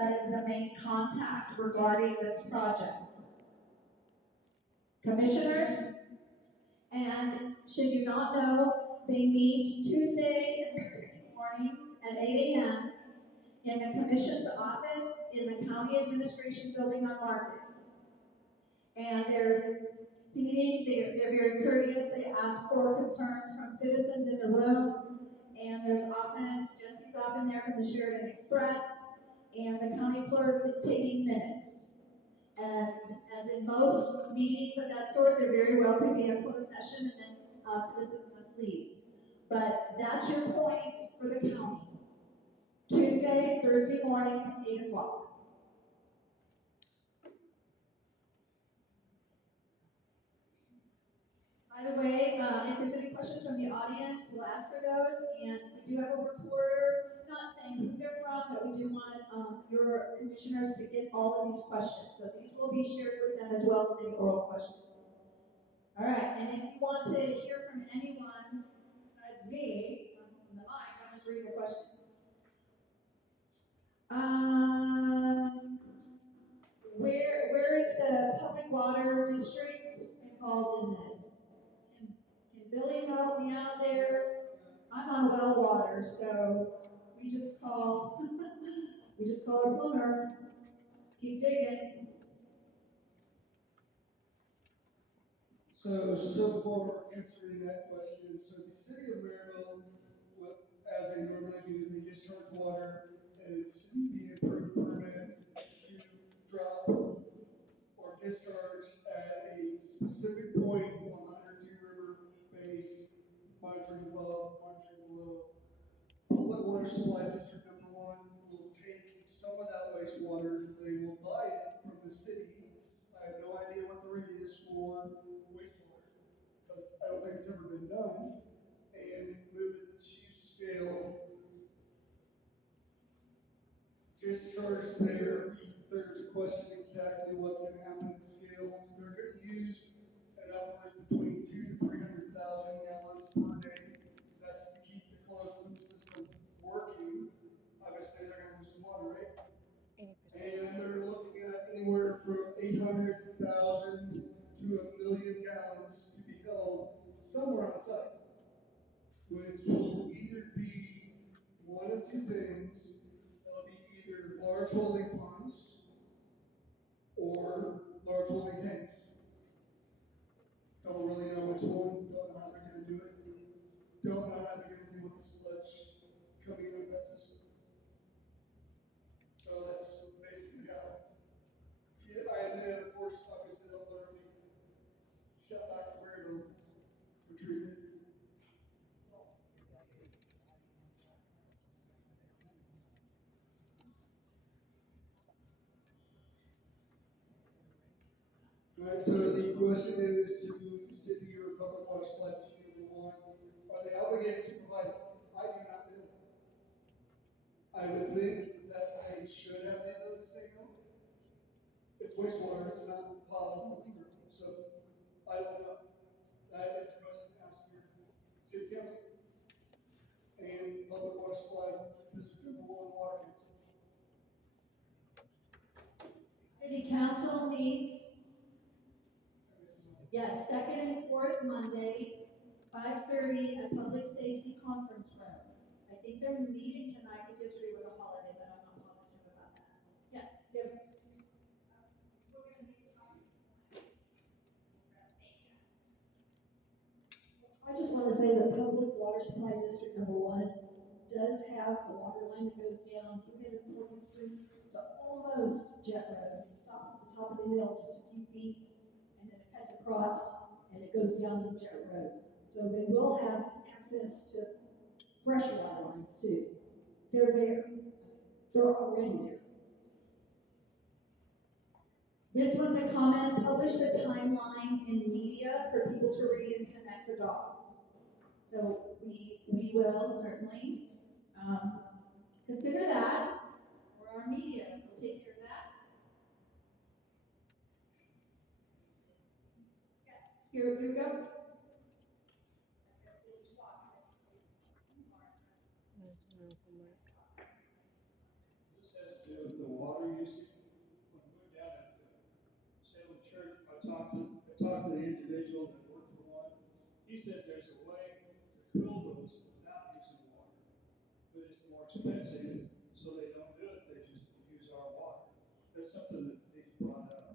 that is the main contact regarding this project. Commissioners, and should you not know, they meet Tuesday and Thursday mornings at 8 a.m. in the Commission's office in the County Administration Building on Market. And there's seating, they're very courteous, they ask for concerns from citizens in the room, and Jesse's often there from the Sheridan Express, and the county clerk is taking minutes. And as in most meetings of that sort, there very well could be a closed session and then citizens must leave. But that's your point for the county. Tuesday, Thursday mornings, 8 o'clock. By the way, if there's any questions from the audience, we'll ask for those. And we do have a recorder, not saying who they're from, but we do want your commissioners to get all of these questions. So these will be shared with them as well as any oral questions. All right, and if you want to hear from anyone besides me from the mic, I'll just read the questions. Where is the public water district involved in this? Can Billy help me out there? I'm on well water, so we just call a plumber. Keep digging. So for answering that question, so the city of Maryville, as they normally do, they discharge water and it's being approved permit to drop or discharge at a specific point on 102 River base, monitoring above, monitoring below. Public Water Supply District number 1 will take some of that wastewater, they will buy it from the city. I have no idea what the rate is for wastewater, because I don't think it's ever been done, and move it to scale discharge there. There's a question exactly what's going to happen at scale. They're going to use an upward between 200,000 to 300,000 gallons per day. That's to keep the closed loop system working. Obviously, they're going to lose some water, right? 80%. And they're looking at anywhere from 800,000 to 1,000,000 gallons to be held somewhere on site, which will either be one of two things. It'll be either large holding ponds or large holding tanks. Don't really know which one, don't know how they're going to do it, don't know how they're going to deal with the sludge coming out of that system. So that's basically how. And then, of course, obviously, they'll literally shut back to Maryville for treatment. Alright, so the question is to city or public water supply district number 1, are they obligated to provide it? I do not know. I would think that they should have the ability to say no. It's wastewater, it's not potable either, so I don't know. That is a question to ask your city council and public water supply district number 1 water council. City council meets, yes, second and fourth Monday, 5:30 at Public Safety Conference Room. I think they're meeting tonight because yesterday was a holiday, but I'm not positive about that. Yes, Jim. I just want to say that Public Water Supply District number 1 does have a water line that goes down 340th Street to almost Jet Road. It stops at the top of the hill just a few feet, and then it cuts across and it goes down to Jet Road. So they will have access to fresh water lines too. They're there. They're already there. This one's a comment, publish the timeline in media for people to read and connect the dots. So we will certainly consider that for our media. We'll take care of that. Here we go. This has to do with the water usage. When we moved down at Salem Church, I talked to the individual that worked for one. He said there's a way to cool those without using water, but it's more expensive, so they don't do it. They just use our water. That's something that needs brought up.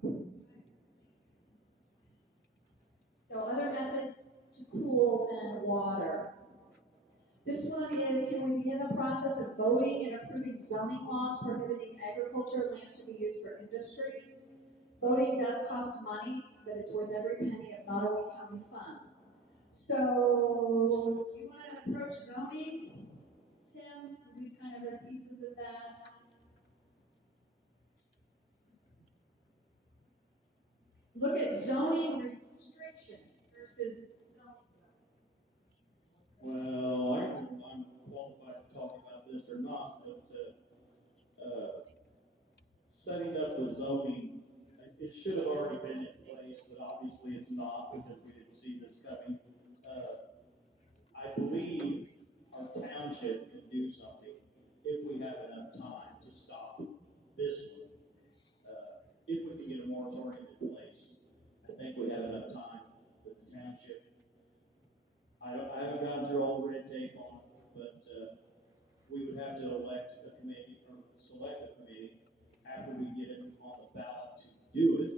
So other methods to cool than water. This one is, can we begin the process of voting and approving zoning laws prohibiting agriculture land to be used for industry? Voting does cost money, but it's worth every penny of Nottaway County funds. So, do you want to approach zoning, Tim? We've kind of read pieces of that. Look at zoning restrictions versus zoning. Well, I don't know if I'm qualified to talk about this or not, but setting up the zoning, it should have already been in place, but obviously it's not because we didn't see this coming. I believe our township can do something if we have enough time to stop this one. If we can get a moratorium in place, I think we have enough time with the township. I haven't gone through all the red tape on it, but we would have to elect a committee or select a committee after we get it on the ballot to do it.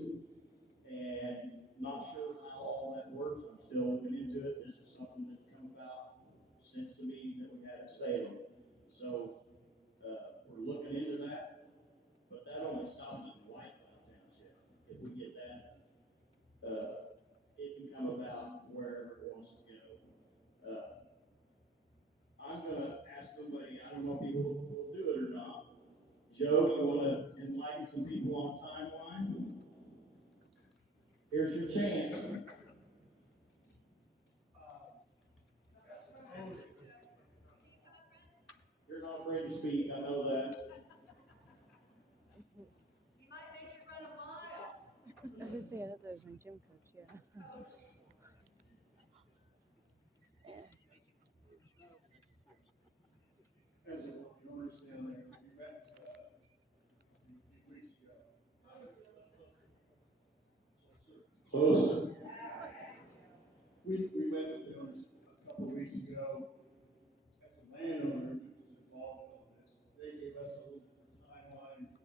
And not sure how all that works. I'm still looking into it. This is something that's come about since the meeting that we had at Salem. So we're looking into that, but that only stops it in White Cloud Township. If we get that, it can come about wherever it wants to go. I'm gonna ask somebody, I don't know if he will do it or not. Joe, you wanna enlighten some people on timeline? Here's your chance. You're not afraid to speak, I know that. He might make you run a mile. I was gonna say, I thought that was my gym coach, yeah. As a, you understand there, we met a few weeks ago. Closer. We met with them a couple of weeks ago. As a landowner that was involved in all this, they gave us a little different timeline. Now,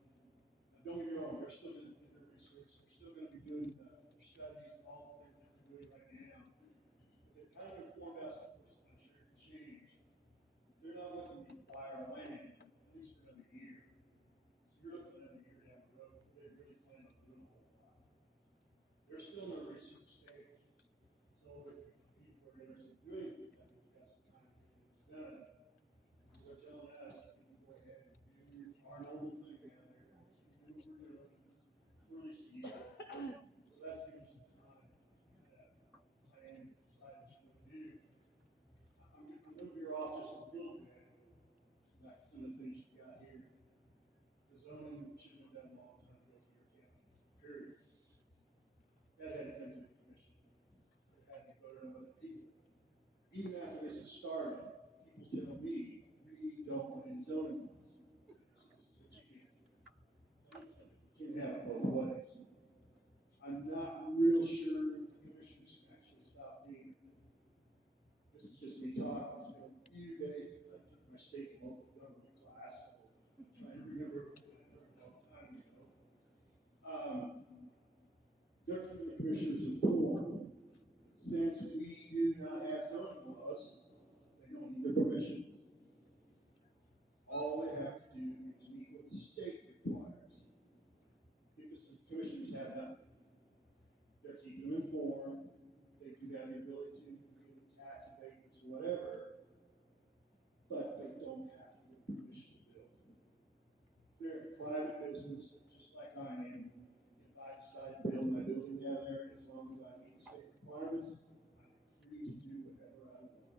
don't get me wrong, they're still gonna do their research, they're still gonna be doing their studies, and all the things that they're doing right now. But they kind of informed us, of course, I'm sure it can change. They're not looking to buy our land, at least for another year. So you're looking at a year down the road, they really plan on doing a whole lot. They're still in the research stage. So if people are interested in doing it, I think that's the time to get things done. They're telling us, you can go ahead and do our normal thing down there, keep doing what we're doing, for at least a year. So that's giving us some time to plan and decide what you're gonna do. I'm gonna veer off just a little bit, like some of the things you got here. The zoning should have been done a long time ago for your county, period. That had to come to the commission. It had to be voted on by the people. Even after this is started, people tell me, we don't want any zoning laws. You can't have it both ways. I'm not real sure the commissioners can actually stop me. This is just me talking. It's been a few days since I took my state and local government class. So I'm trying to remember what I learned a long time ago. They're keeping the commissioners informed. Since we do not have zoning laws, they don't need their permission. All they have to do is meet what the state requires. Because the commissioners have nothing. They're keeping them informed. They do have the ability to do tax abatements, whatever, but they don't have to get permission to build. They're a private business, just like I am. If I decide to build my building down there, as long as I meet state requirements, I'm free to do whatever I want.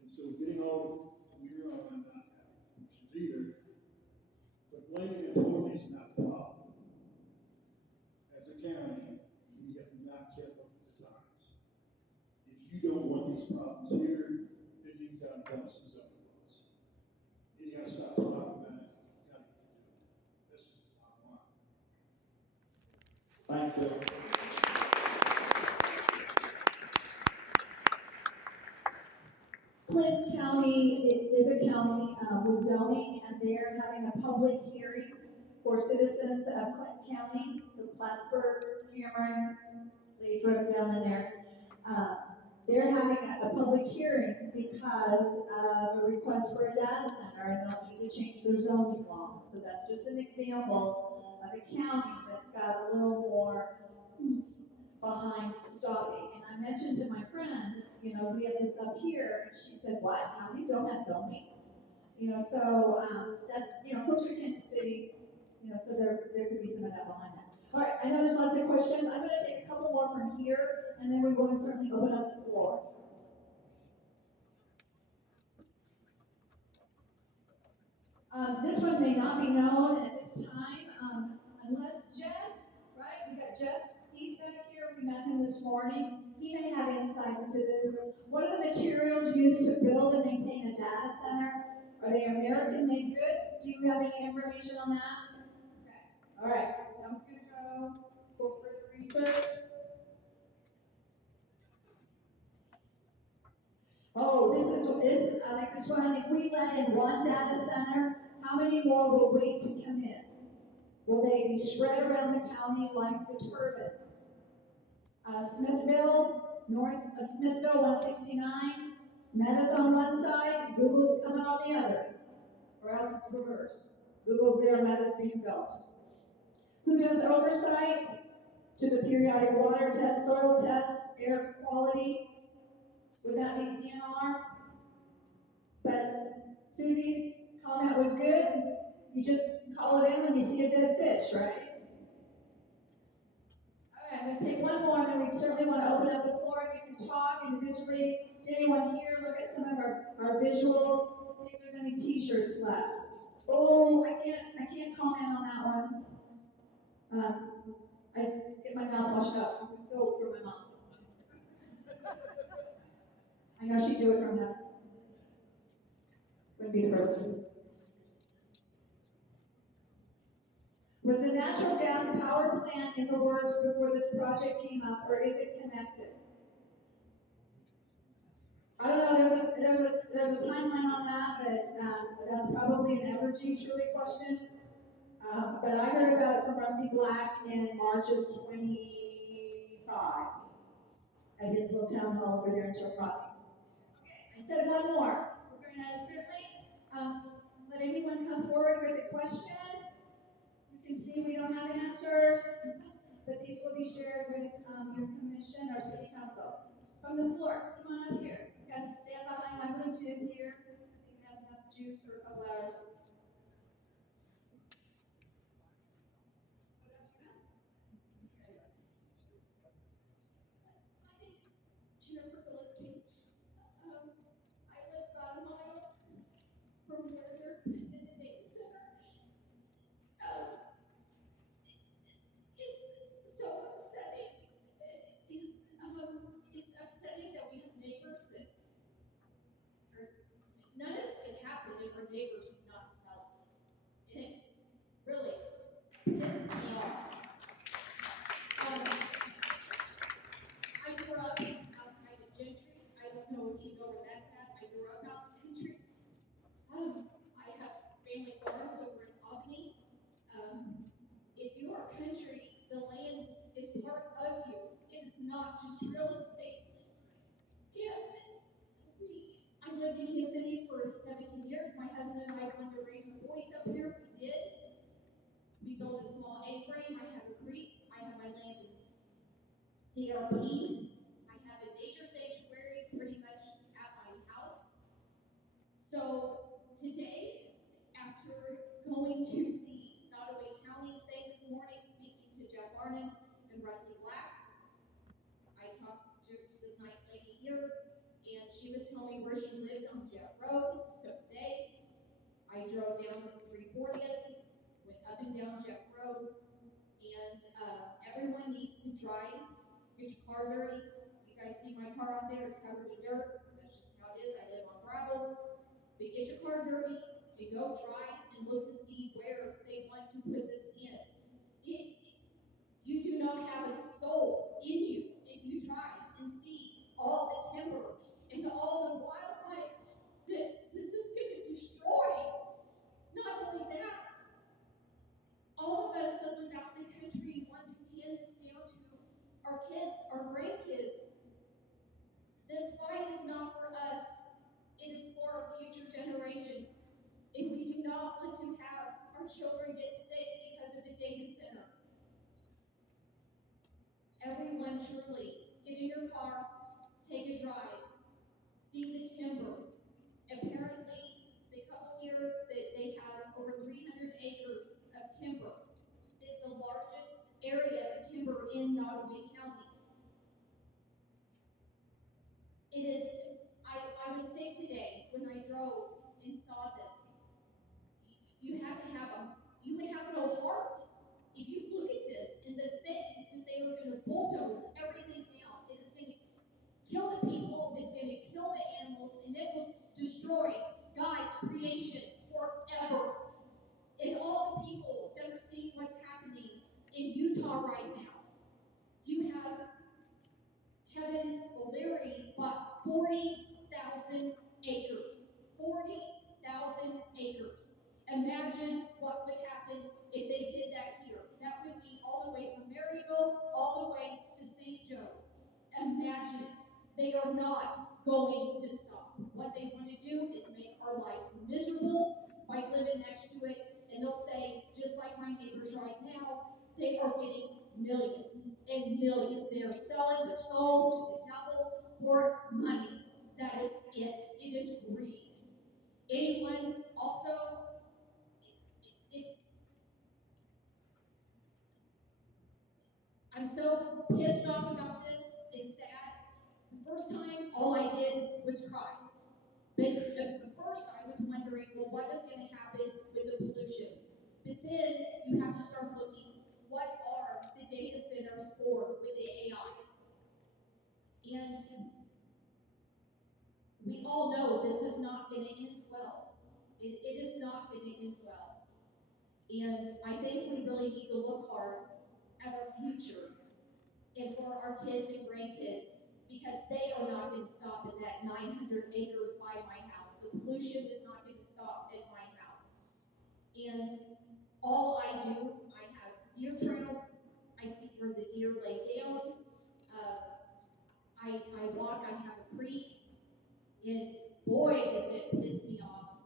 And so getting over from here on, I'm not having permissions either. But blaming it totally is not the problem. As a county, we have not kept up with the times. If you don't want these problems here, then you've got to dump some zoning laws. And you got to stop talking about it. You got to get to doing it. That's just the Thanks, Bill. Clinton County is a county with zoning, and they're having a public hearing for citizens of Clinton County, so Plattsburgh, Cameron, Lathrop down in there. They're having a public hearing because of a request for a data center, and they'll need to change their zoning law. So that's just an example of a county that's got a little more behind stopping. And I mentioned to my friend, we have this up here, and she said, what, counties don't have zoning? So, that's, closer to Kansas City, so there could be some of that behind that. All right, I know there's lots of questions. I'm gonna take a couple more from here, and then we're going to certainly open up the floor. This one may not be known at this time, unless Jeff, right? We got Jeff Heath back here. We met him this morning. He may have insights to this. What are the materials used to build and maintain a data center? Are they American-made goods? Do you have any information on that? Okay. All right. Sounds good to go for further research. Oh, this I like this one. If we let in one data center, how many more will wait to come in? Will they be spread around the county like the turbines? Smithville, north of Smithville, 169. Meta's on one side, Google's coming on the other. Or else it's reversed. Google's there, Meta's being built. Who does oversight to the periodic water test, soil tests, air quality? Would that be DNR? But Susie's comment was good. You just call it in when you see a dead fish, right? All right, I'm going to take one more, and then we certainly want to open up the floor, and you can talk individually. Did anyone here look at some of our visuals? See if there's any t-shirts left. Oh, I can't comment on that one. I get my mouth washed out. It was sold from my mom. I know she'd do it from heaven. Wouldn't be the first one. Was the natural gas power plant in the works before this project came up, or is it connected? I don't know, there's a timeline on that, but that's probably an Evergy truly question. But I heard about it from Rusty Black in March of 25 at his little town hall over there in Chillicothe. I said one more. We're going to certainly let anyone come forward with a question. You can see we don't have answers, but these will be shared with your commission or city council. From the floor, come on up here. You guys stand behind my Bluetooth here. I think it has enough juice or flowers. Jennifer Phillips. I live about a mile from where they're in the data center. It's so upsetting. It's upsetting that we have neighbors that are, none of this can happen if our neighbors do not sell it. And it really pisses me off. I grew up outside of Gentry. I don't know if you know where that's at. I grew up out in Gentry. I have family farms over in Albany. If you are country, the land is part of you. It is not just real estate. And I lived in Kansas City for 17 years. My husband and I wanted to raise our boys up here. We did. We built a small A-frame. I have a creek. I have my land in TRP. I have a nature sanctuary pretty much at my house. So today, after going to the Nottoway County thing this morning, speaking to Jeff Arnott and Rusty Black, I talked to this nice lady here, and she was telling me where she lived on Jet Road. So today, I drove down 340th, went up and down Jet Road, and everyone needs to drive, get your car dirty. You guys see my car out there, it's covered in dirt. That's just how it is. I live on gravel. But get your car dirty and go drive and look to see where they want to put this in. You do not get sick because of the data center. Everyone truly, get in your car, take a drive, see the timber. Apparently, the couple here that they have over 300 acres of timber. It's the largest area of timber in Nottaway County. It is, I was sick today when I drove and saw this. You have to have you would have no heart. If you look at this and the thing that they are going to bulldoze everything down, it is going to kill the people, it's going to kill the animals, and it will destroy God's creation forever. And all the people that are seeing what's happening in Utah right now, you have Kevin O'Leary bought 40,000 acres. 40,000 acres. Imagine what would happen if they did that here. That would be all the way from Maryville, all the way to St. Joe. Imagine it. They are not going to stop. What they want to do is make our lives miserable by living next to it. And they'll say, just like my neighbors right now, they are getting millions and millions. They are selling their soul to the devil for money. That is it. It is greed. Anyone also, I'm so pissed off about this. It's sad. The first time, all I did was cry. But the first, I was wondering, well, what is going to happen with the pollution? But then you have to start looking, what are the data centers for with the AI? And we all know this is not going to end well. It is not going to end well. And I think we really need to look hard at our future and for our kids and grandkids because they are not going to stop at that 900 acres by my house. The pollution is not going to stop at my house. And all I do, I have deer trails. I see where the deer lay down. I walk, I have a creek. And boy, does it piss me off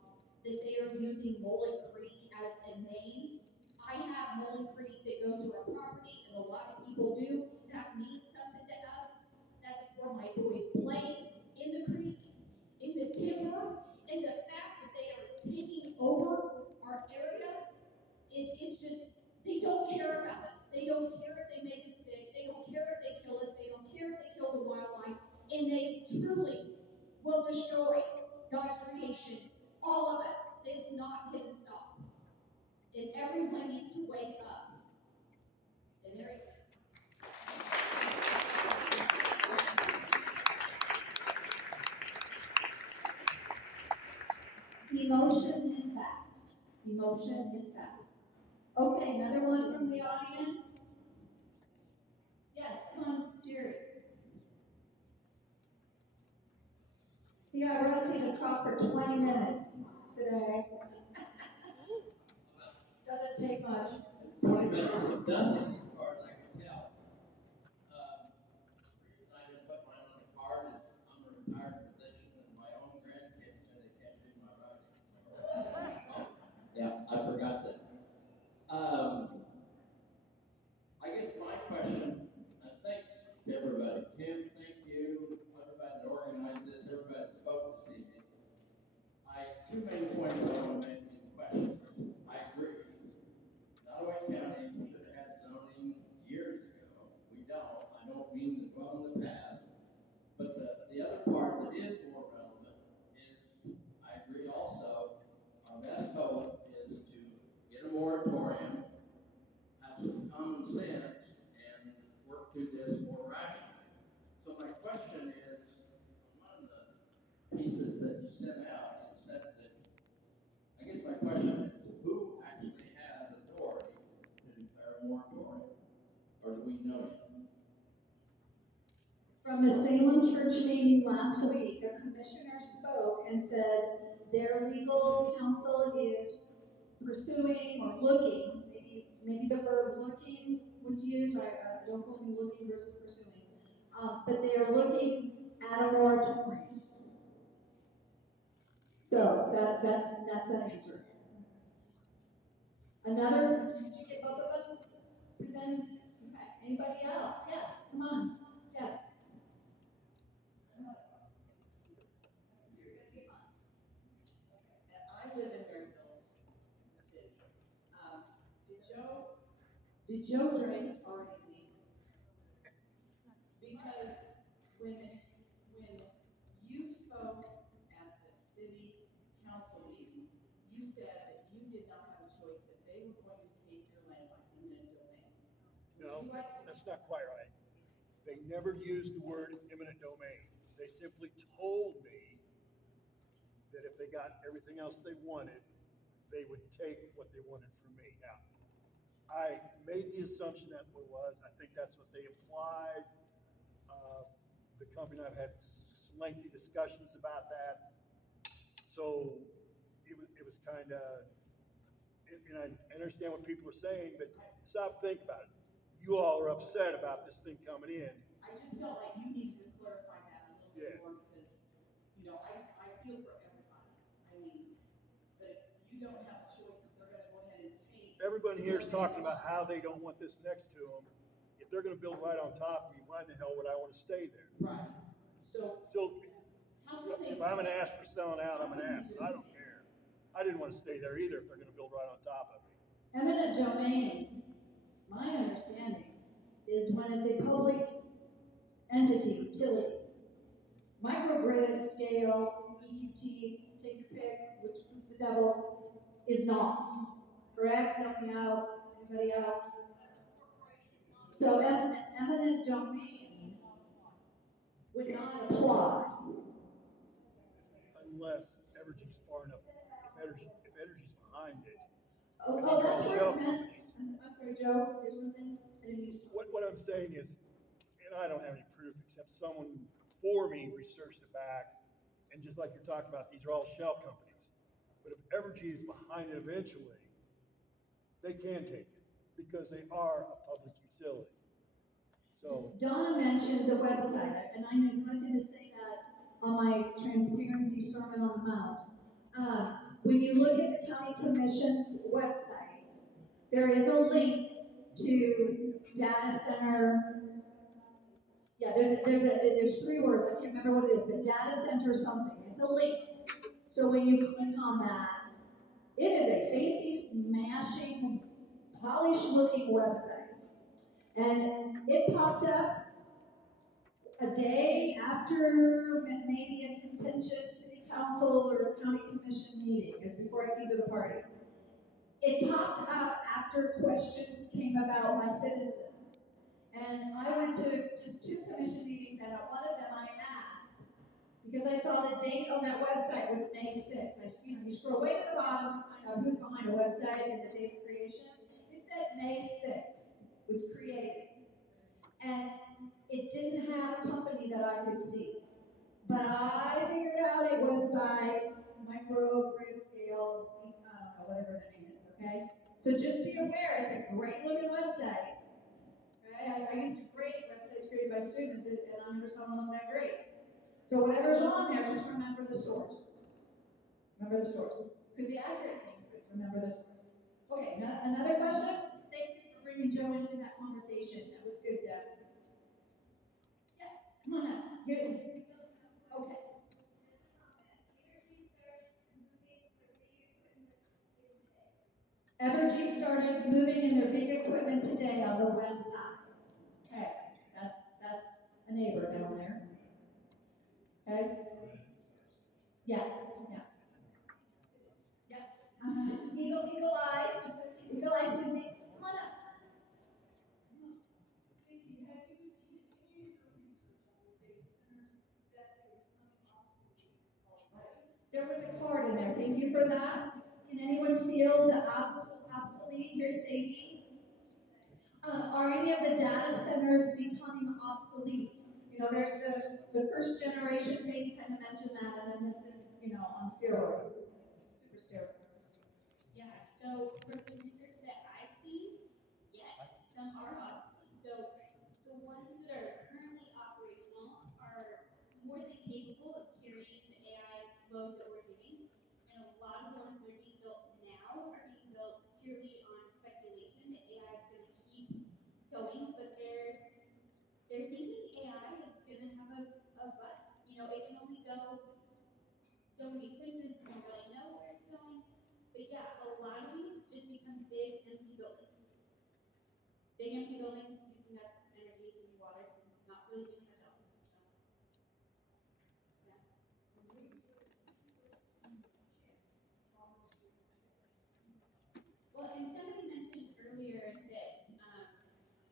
that they are using Mullet Creek as a name. I have Mullet Creek that goes through our property, and a lot of people do. That means something to us. That is where my boys play, in the creek, in the timber, and the fact that they are taking over our area, it's just, they don't care about us. They don't care if they make us sick. They don't care if they kill us. They don't care if they kill the wildlife. And they truly will destroy God's creation. All of us. It's not going to stop. And everyone needs to wake up. And there it is. Emotion and facts. Emotion and facts. Okay, another one from the audience. Yes, come on, Jerry. Yeah, we're going to talk for 20 minutes today. Doesn't take much. 20 minutes of nothing, as far as I can tell. The reason I didn't put mine on the card is I'm a retired physician and my own grandkids say they can't read my writing. Yeah, I forgot that. I guess my question, thanks to everybody. Kim, thank you. Everybody that organized this, everybody that spoke this evening. Two main points I want to make in questions. I agree. Nottaway County should have had zoning years ago. We don't. I don't mean to dwell in the past. But the other part that is more relevant is, I agree also, our best hope is to get a moratorium, have some common sense, and work through this more rationally. So my question is, one of the pieces that you sent out, you said that, I guess my question is, who actually has authority to declare a moratorium? Or do we know it? From the Salem church meeting last week, a commissioner spoke and said their legal counsel is pursuing or looking, maybe the verb looking was used, I don't quote me looking versus pursuing, but they are looking at a moratorium. So that's an answer. Another, did you get both of them? Presented? Okay, anybody else? Yeah, come on, Jeff. I live in Grand Hills, the city. Um, did Joe Drake already leave? Because when you spoke at the city council meeting, you said that you did not have a choice, that they were going to take your land by eminent domain. No, Would you like to? that's not quite right. They never used the word eminent domain. They simply told me that if they got everything else they wanted, they would take what they wanted from me. Now, I made the assumption that what it was. I think that's what they implied. The company, I've had lengthy discussions about that. So it was kind of, and I understand what people are saying, but stop, think about it. You all are upset about this thing coming in. I just felt like you needed to clarify that a little Yeah. bit more because, I feel for everybody. I mean, but you don't have a choice if they're gonna go ahead and take. Everybody here is talking about how they don't want this next to them. If they're gonna build right on top of me, why in the hell would I want to stay there? Right. So So how can they? if I'm gonna ask for selling out, I'm gonna ask, but I don't care. I didn't want to stay there either if they're gonna build right on top of me. Eminent domain, my understanding, is when it's a public entity, utility. Microgrid scale, EQT, take your pick, which is the devil, is not. Correct? Help me out. Anybody else? So eminent domain would not apply. Unless Evergy's far enough, if Energy's behind it. Oh, and these are all that's shell what I meant. companies. I'm sorry, Joe, there's something? I didn't mean to. What I'm saying is, and I don't have any proof except someone for me researched it back, and just like you're talking about, these are all shell companies. But if Evergy is behind it eventually, they can take it because they are a public utility. So Donna mentioned the website, and I neglected to say that on my transparency sermon on the Mount. When you look at the county commission's website, there is a link to data center. Yeah, there's three words. I can't remember what it is, but data center something. It's a link. So when you click on that, it is a fancy, smashing, polished looking website. And it popped up a day after maybe a contentious city council or county commission meeting, is before I came to the party. It popped up after questions came about by citizens. And I went to just two commission meetings, and at one of them I asked, because I saw the date on that website was May 6th. You scroll way to the bottom to find out who's behind a website and the date of creation. It said May 6th was created. And it didn't have a company that I could see. But I figured out it was by microgrid scale, I don't know, whatever the name is, okay? So just be aware, it's a great looking website. Okay? I used great websites created by students, and I never saw one look that great. So whatever's on there, just remember the source. Remember the source. Could be accurate things, but remember the source. Okay, another question? Thank you for bringing Joe into that conversation. That was good, Deb. Come on up. Okay. Evergy started moving in their big equipment today on the west side. Okay, that's a neighbor down there. Okay. Yeah. Eagle eye, Susie. Come on up. There was a card in there. Thank you for that. Can anyone feel the obsolete you're stating? Are any of the data centers becoming obsolete? There's the first generation, Katie kind of mentioned that, and then this is, on steroids. Super steroids. Yeah, so from the research that I've seen, yes, some are obsolete. So the ones that are currently operational are more than capable of carrying the AI load that we're doing. And a lot of the ones that are being built now are being built purely on so many places, you don't really know where it's going. But yeah, a lot of these just become big empty buildings. Big empty buildings using that energy and water, not really doing much else. So, yeah. Well, and somebody mentioned earlier that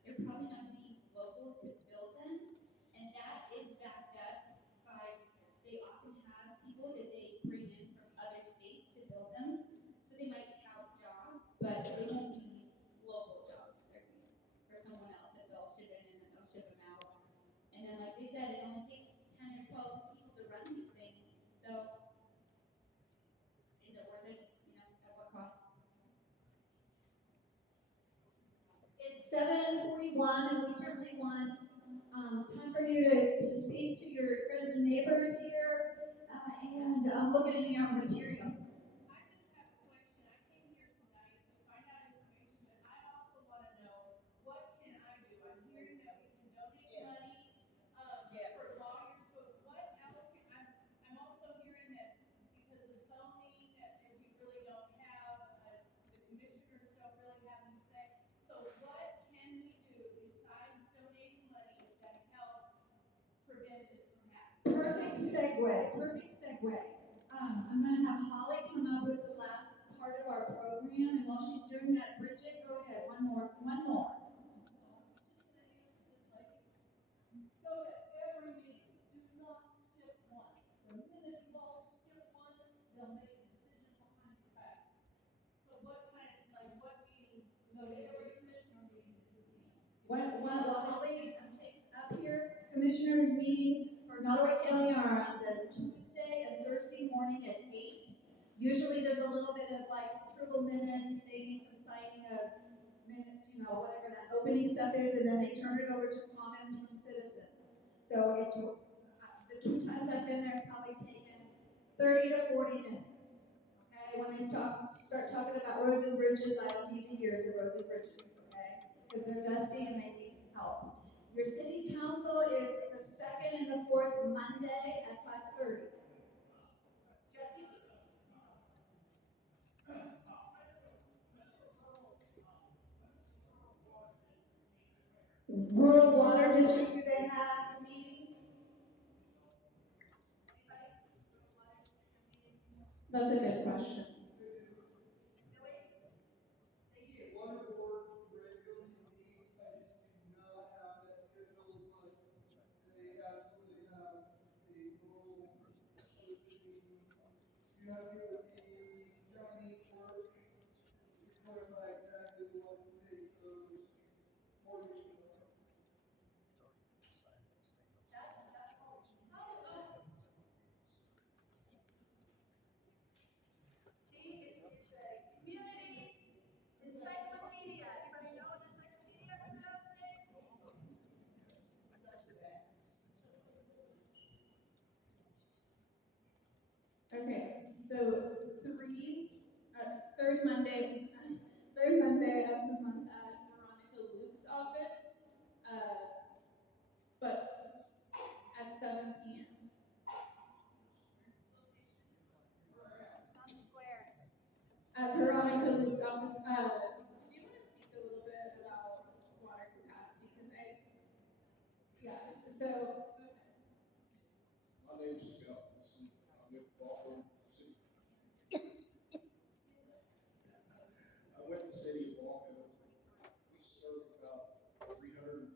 they're probably not going to use locals to build them, and that is backed up by research. They often have people that they bring in from other states to build them, so they might tout jobs, but they won't be local jobs. They're for someone else that they'll ship in and then they'll ship them out. And then, like they said, it only takes 10 or 12 people to run these things. So, is it worth it? You know, at what cost? It's 7:41, and we certainly want time for you to speak to your friends and neighbors here, and look at any of our materials. I just have a question. I came here tonight to find out information, but I also want to know, what can I do? I'm hearing that we can donate money, for lawyers, but what else can, I'm also hearing that because of zoning, that we really don't have, the commissioners don't really have any say. So what can we do besides donating money to help prevent this from happening? Perfect segue, perfect segue. I'm going to have Holly come up with the last part of our program, and while she's doing that, Bridget, go ahead, one more. Go to every meeting, do not skip one. The minute you all skip one, they'll make a decision behind your back. So what kind of, like, what meetings? Go to every commissioner meeting that you attend. While Holly takes up here, commissioners' meetings for Nottaway County are on the Tuesday and Thursday morning at 8. Usually there's a little bit of like approval minutes, maybe some signing of minutes, you know, whatever that opening stuff is, and then they turn it over to comments from citizens. So it's, the 2 times I've been there, it's probably taken 30 to 40 minutes. Okay, when they start talking about roads and bridges, I don't need to hear the roads and bridges, okay? Because they're dusty and they need help. Your city council is the second and the fourth Monday at 5:30. Jesse? Rural Water District, do they have meetings? That's a good question. Water board regularly meets, I just do not have that scheduled, but they absolutely have a normal soliciting meeting. You have to get with the county clerk to clarify exactly what date those mortgage are. See, it's a community encyclopedia. Anybody know an encyclopedia for those things? Okay, so third Monday of the month at Veronica Luke's office, but at 7 p.m. It's on the square. At Veronica Luke's office, do you want to speak a little bit about water capacity? So My name is Scott Wilson. I'm with Buffalo City. I'm with the city of Walker. We serve about 350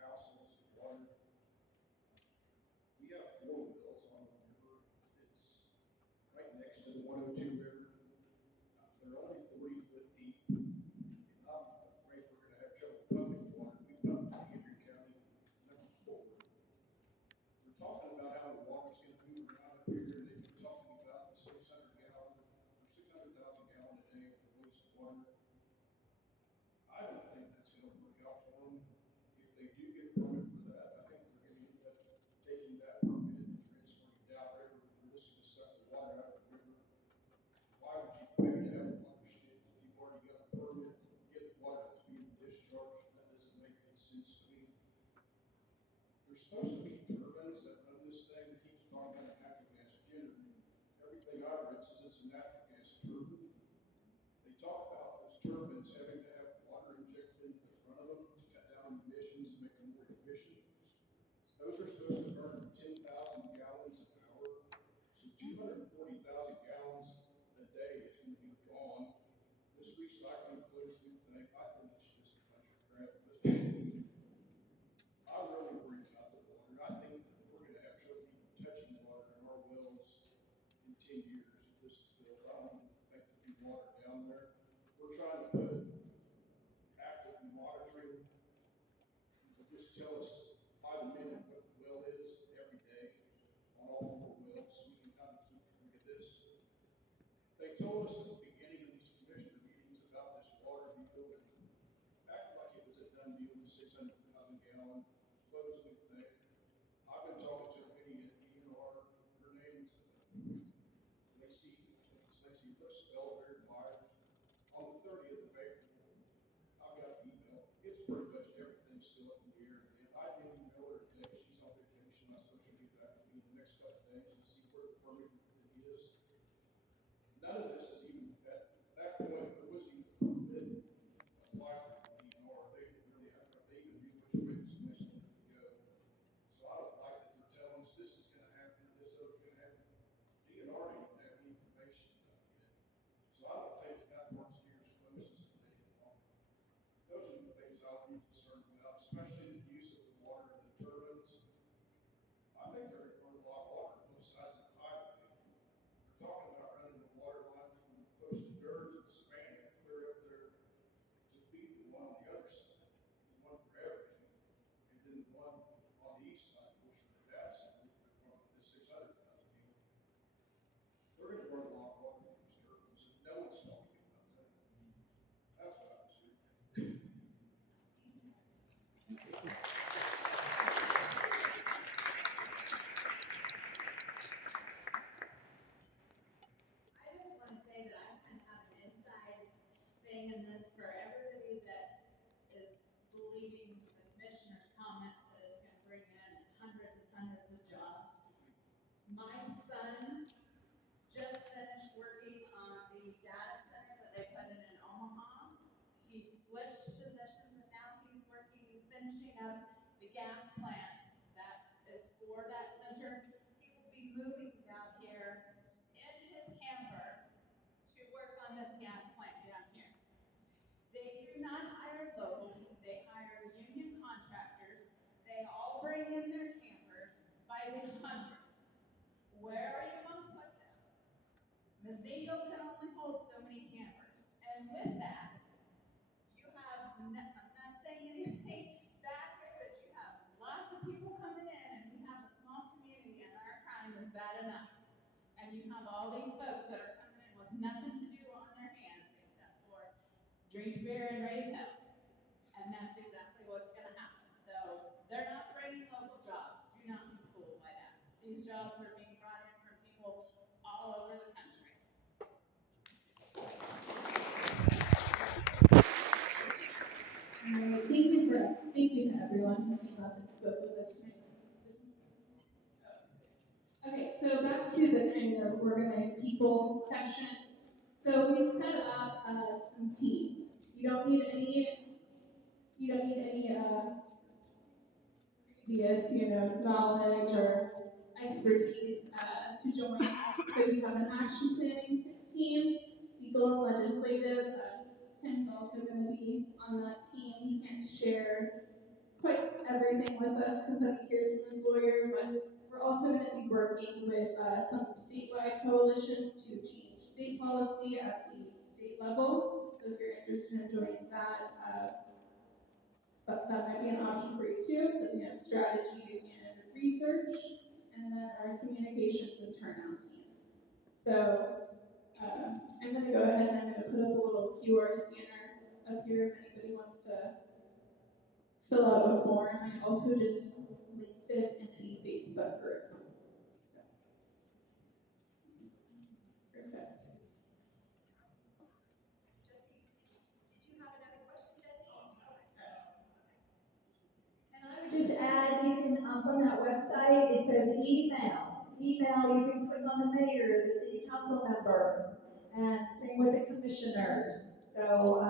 households with water. We have 4 wells on the river. It's right next to the 102 river. They're only 40 foot deep. I'm afraid we're gonna have trouble pumping water. We pump to Henry County, number 4. We're talking about how the water's gonna move around up here. They've been talking about the 600,000 gallon a day of wastewater. I don't think that's gonna work out for them. If they do get a permit for that, I think they're gonna end up taking that permit and transferring it downriver and risking to suck the water out of the river. Why would you pay to have a watershed if you've already got a permit to get the water that's being discharged? That doesn't make any sense to me. There's supposed to be turbines that run this thing that keeps talking about a natural gas generator. Every another instance, a natural gas turbine. They talk about those turbines having to have water injected into the front of them to cut down emissions and make them more efficient. Those are supposed to burn 10,000 gallons an hour. So 240,000 gallons a day is going to be gone. This recycling closed loop thing, I think it's just a bunch of crap. But I'm really worried about the water. I think that we're going to have trouble even touching water in our wells in 10 years if this is built. I don't even think there'll be water down there. We're trying to put active monitoring. They'll just tell us by the minute what the well is every day on all 4 wells, so we can kind of keep track of this. They told us at the beginning of these commissioner meetings about this water deal and acted like it was a done deal, the 600,000 gallon closed loop thing. I've been talking to a lady at DNR, her name's Lacey, let's spell it very hard. On the 30th of April, I've got an email. It's pretty much everything's still up in the air. And I did email her today. She's on vacation. I suppose she'll get back to me in the next couple of days to see where the permit is. None of this is even at that point. There wasn't even a permit applied for the DNR. They really have to. They even knew which way this commission wanted to go. So I don't like that they're telling us this is going to happen. This other's going to happen. DNR didn't have any information about it yet. So I don't think that part's near as close as they want. Those are the things I'll be concerned about, especially the use of the water in the turbines. I think they're going to burn a lot of water on both sides of the highway. They're talking about running the water line from close to Durns and Savannah clear up there to feed the one on the other side, the one for everything, and then the one on the east side, which for that side, the 600,000 deal. They're going to burn a lot of water on these turbines. No one's talking about that. That's what I was hearing. I just want to say that I kind of have an inside thing in this for everybody that is believing the commissioner's comments that it's going to bring in hundreds of jobs. My son just finished working on the data center that they put in Omaha. He switched positions and now he's finishing up the gas plant that is for that center. He will be moving down here in his camper to work on this gas plant down here. They do not hire locals, they hire union contractors. They all bring in their campers by the hundreds. Where are you going to put them? Mazingo can only hold so many campers. And with that, you have, I'm not saying anything bad here, but you have lots of people coming in and we have a small community and our crime is bad enough. And you have all these folks that are coming in with nothing to do on their hands except for drink beer and raise hell. And that's exactly what's going to happen. So they're not bringing local jobs. Do not be fooled by that. These jobs are being brought in from people all over the country. Thank you to everyone who came up and spoke with us tonight. Okay, so back to the kind of organized people section. So we've set up some teams. You don't need any ideas, knowledge or expertise to join. So we have an action planning team, legal and legislative. Tim's also going to be on that team. He can't share quite everything with us because then he hears from his lawyer, but we're also going to be working with some statewide coalitions to change state policy at the state level. So if you're interested in joining that, that might be an option for you too. So we have strategy and research, and then our communications and turnout team. So I'm going to go ahead and I'm going to put up a little QR scanner up here if anybody wants to fill out a form. I also just linked it in the Facebook group. So, perfect. Jesse, did you have another question, Jesse? And I would just add, you can, from that website, it says email. email, you can click on the mayor, the city council members, and same with the commissioners. So,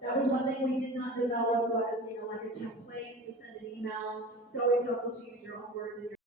that was one thing we did not develop was, like a template to send an email. It's always helpful to use your own words in your